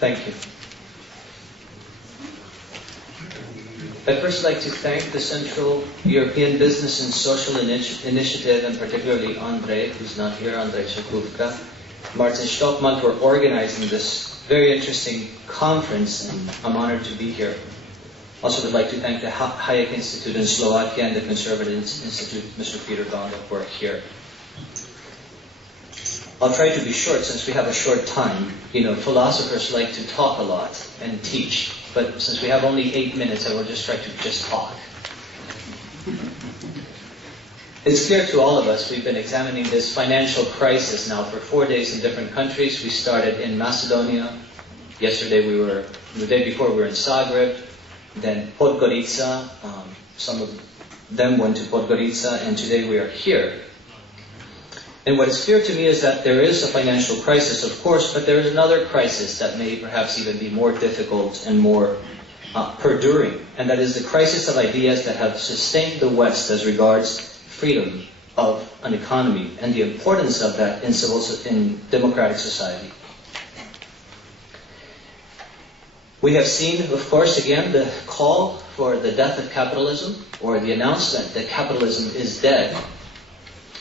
Thank you. I'd first like to thank the Central European Business and Social Initiative, and particularly Andrei, who's not here, Andrei Shakuvka, Martin Stockmann, for organizing this very interesting conference, and I'm honored to be here. Also would like to thank the Hayek Institute in Slovakia and the Conservative Institute, Mr. Peter Gonda, who are here. I'll try to be short since we have a short time. You know, philosophers like to talk a lot and teach, but since we have only 8 minutes, I will just try to just talk. It's clear to all of us, we've been examining this financial crisis now for 4 days in different countries. We started in Macedonia. Yesterday the day before we were in Zagreb, then Podgorica. Some of them went to Podgorica, and today we are here. And what is clear to me is that there is a financial crisis, of course, but there is another crisis that may perhaps even be more difficult and more perduring, and that is the crisis of ideas that have sustained the West as regards freedom of an economy and the importance of that in democratic society. We have seen, of course, again, the call for the death of capitalism, or the announcement that capitalism is dead.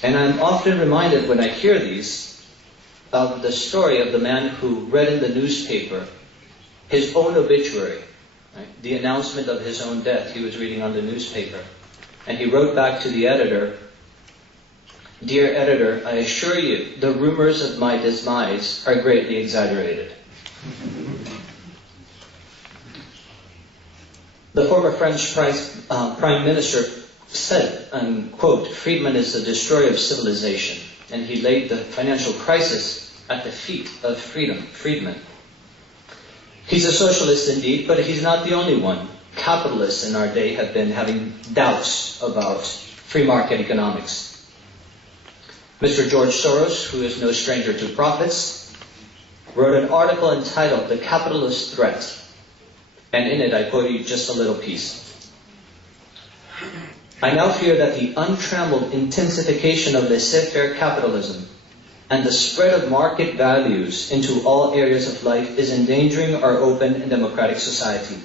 And I'm often reminded when I hear these of the story of the man who read in the newspaper his own obituary, right? The announcement of his own death he was reading on the newspaper. And he wrote back to the editor, "Dear editor, I assure you the rumors of my demise are greatly exaggerated." The former French Prime Minister said, and quote, "Friedman is the destroyer of civilization," and he laid the financial crisis at the feet of Friedman. He's a socialist indeed, but he's not the only one. Capitalists in our day have been having doubts about free market economics. Mr. George Soros, who is no stranger to profits, wrote an article entitled "The Capitalist Threat," and in it I quote you just a little piece. "I now fear that the untrammeled intensification of laissez-faire capitalism and the spread of market values into all areas of life is endangering our open and democratic society.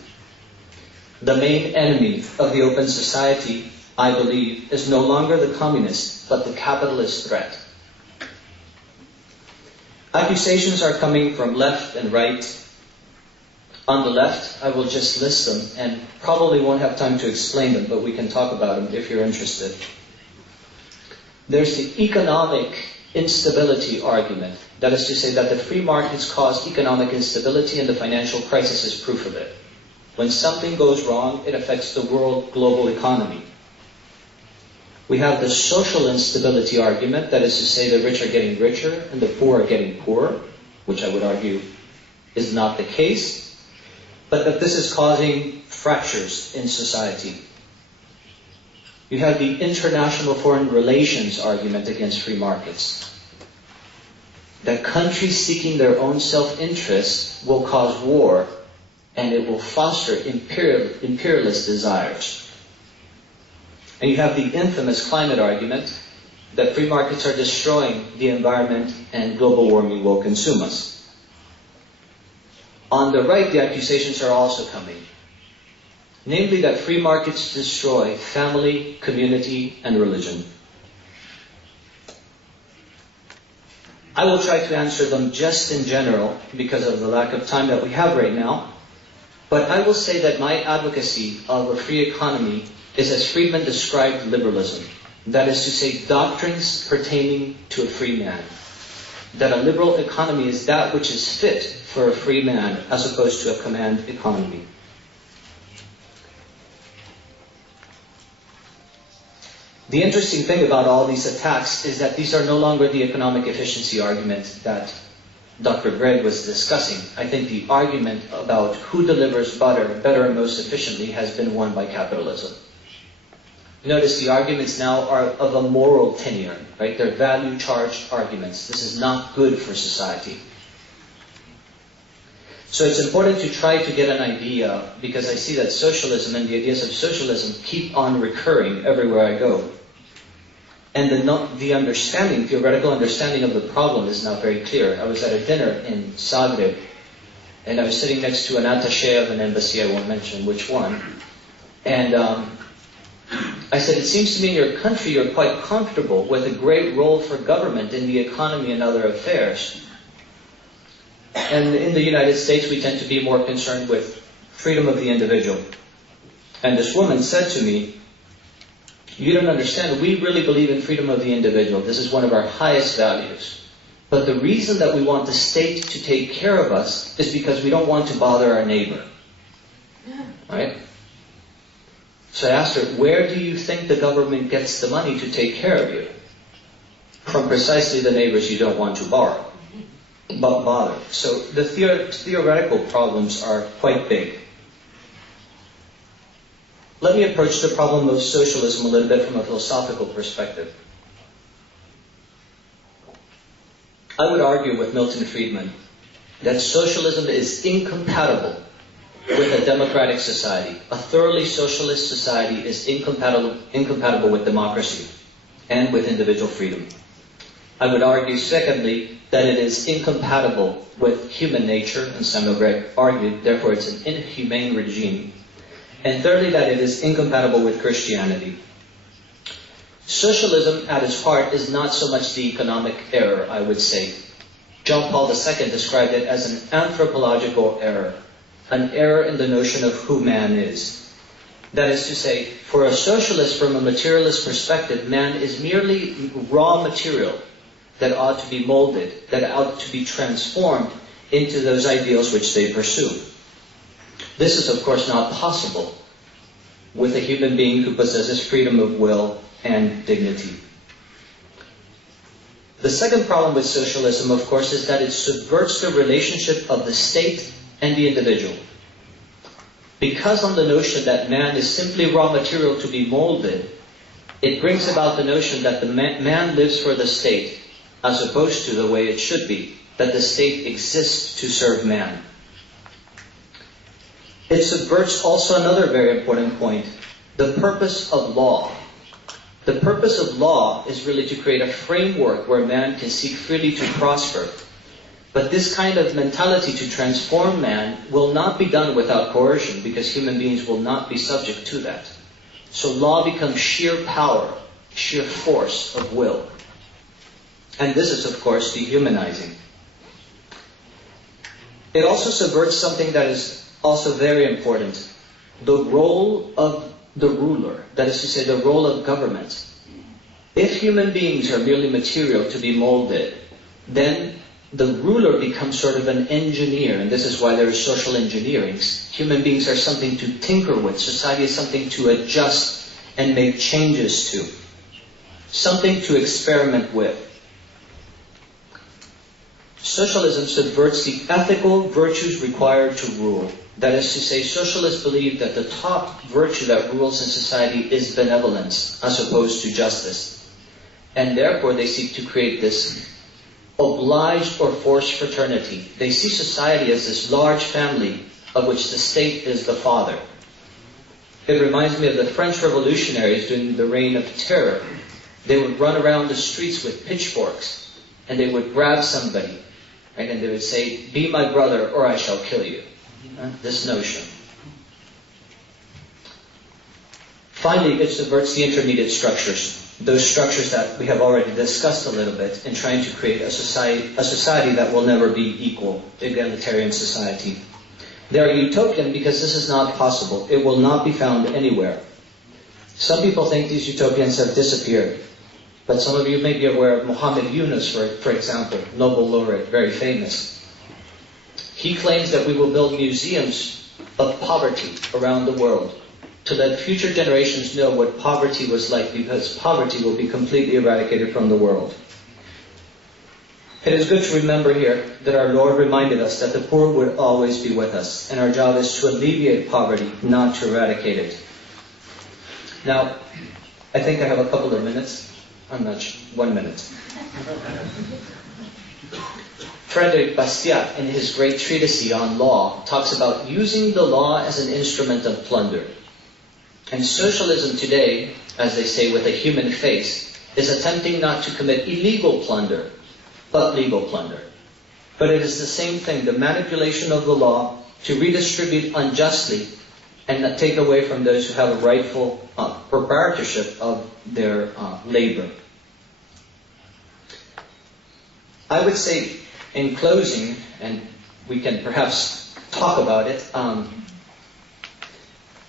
The main enemy of the open society, I believe, is no longer the communist, but the capitalist threat." Accusations are coming from left and right. On the left, I will just list them and probably won't have time to explain them, but we can talk about them if you're interested. There's the economic instability argument. That is to say that the free markets cause economic instability, and the financial crisis is proof of it. When something goes wrong, it affects the world global economy. We have the social instability argument. That is to say the rich are getting richer and the poor are getting poorer, which I would argue is not the case, but that this is causing fractures in society. You have the international foreign relations argument against free markets. That countries seeking their own self-interest will cause war, and it will foster imperialist desires. And you have the infamous climate argument that free markets are destroying the environment and global warming will consume us. On the right, the accusations are also coming. Namely, that free markets destroy family, community, and religion. I will try to answer them just in general because of the lack of time that we have right now. But I will say that my advocacy of a free economy is as Friedman described liberalism. That is to say, doctrines pertaining to a free man. That a liberal economy is that which is fit for a free man as opposed to a command economy. The interesting thing about all these attacks is that these are no longer the economic efficiency argument that Dr. Greg was discussing. I think the argument about who delivers better and most efficiently has been won by capitalism. Notice the arguments now are of a moral tenure, right? They're value-charged arguments. This is not good for society. So it's important to try to get an idea, because I see that socialism and the ideas of socialism keep on recurring everywhere I go. And the theoretical understanding of the problem is now very clear. I was at a dinner in Zagreb And I was sitting next to an attaché of an embassy, I won't mention which one. And I said, it seems to me in your country you're quite comfortable with a great role for government in the economy and other affairs. And in the United States we tend to be more concerned with freedom of the individual. And this woman said to me, you don't understand, we really believe in freedom of the individual. This is one of our highest values. But the reason that we want the state to take care of us is because we don't want to bother our neighbor. Right? So I asked her, where do you think the government gets the money to take care of you? From precisely the neighbors you don't want to bother. So the theoretical problems are quite big. Let me approach the problem of socialism a little bit from a philosophical perspective. I would argue with Milton Friedman that socialism is incompatible with a democratic society. A thoroughly socialist society is incompatible with democracy and with individual freedom. I would argue, secondly, that it is incompatible with human nature, and Samuel Gregg argued, therefore it's an inhumane regime. And thirdly, that it is incompatible with Christianity. Socialism at its heart is not so much the economic error, I would say. John Paul II described it as an anthropological error, an error in the notion of who man is. That is to say, for a socialist from a materialist perspective, man is merely raw material that ought to be molded, that ought to be transformed into those ideals which they pursue. This is, of course, not possible with a human being who possesses freedom of will and dignity. The second problem with socialism, of course, is that it subverts the relationship of the state and the individual. Because on the notion that man is simply raw material to be molded, it brings about the notion that the man lives for the state, as opposed to the way it should be, that the state exists to serve man. It subverts also another very important point, the purpose of law. The purpose of law is really to create a framework where man can seek freely to prosper. But this kind of mentality to transform man will not be done without coercion, because human beings will not be subject to that. So law becomes sheer power, sheer force of will. And this is, of course, dehumanizing. It also subverts something that is also very important, the role of the ruler, that is to say, the role of government. If human beings are merely material to be molded, then the ruler becomes sort of an engineer, and this is why there is social engineering. Human beings are something to tinker with. Society is something to adjust and make changes to, something to experiment with. Socialism subverts the ethical virtues required to rule. That is to say, socialists believe that the top virtue that rules in society is benevolence, as opposed to justice. And therefore they seek to create this obliged or forced fraternity. They see society as this large family of which the state is the father. It reminds me of the French revolutionaries during the reign of terror. They would run around the streets with pitchforks, and they would grab somebody, right, and they would say, "Be my brother or I shall kill you." This notion. Finally, it subverts the intermediate structures, those structures that we have already discussed a little bit in trying to create a society that will never be equal, egalitarian society. They are utopian because this is not possible. It will not be found anywhere. Some people think these utopians have disappeared, but some of you may be aware of Muhammad Yunus, for example, Nobel laureate, very famous. He claims that we will build museums of poverty around the world to let future generations know what poverty was like, because poverty will be completely eradicated from the world. It is good to remember here that our Lord reminded us that the poor would always be with us, and our job is to alleviate poverty, not to eradicate it. Now, I think I have a couple of minutes. I'm not sure. 1 minute. Frederick Bastiat, in his great treatise on law, talks about using the law as an instrument of plunder. And socialism today, as they say with a human face, is attempting not to commit illegal plunder, but legal plunder. but it is the same thing, the manipulation of the law to redistribute unjustly and not take away from those who have a rightful proprietorship of their labor. I would say, in closing, and we can perhaps talk about it,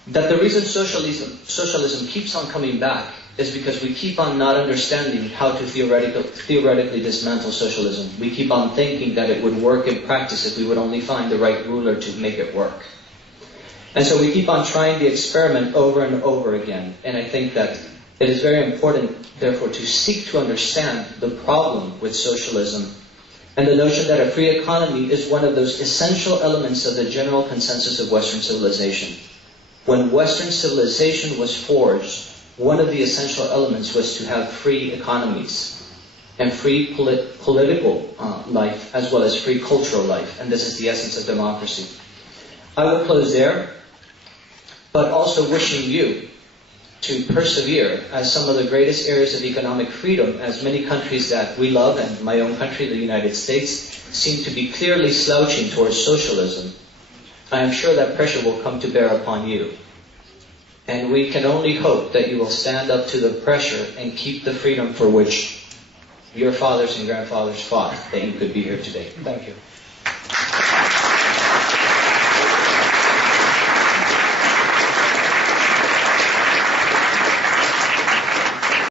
that the reason socialism keeps on coming back is because we keep on not understanding how to theoretically dismantle socialism. We keep on thinking that it would work in practice if we would only find the right ruler to make it work. And so we keep on trying the experiment over and over again. And I think that it is very important, therefore, to seek to understand the problem with socialism and the notion that a free economy is one of those essential elements of the general consensus of Western civilization. When Western civilization was forged, one of the essential elements was to have free economies and free political life as well as free cultural life. And this is the essence of democracy. I will close there, but also wishing you to persevere as some of the greatest areas of economic freedom, as many countries that we love, and my own country, the United States, seem to be clearly slouching towards socialism. I am sure that pressure will come to bear upon you. And we can only hope that you will stand up to the pressure and keep the freedom for which your fathers and grandfathers fought, that you could be here today. Thank you.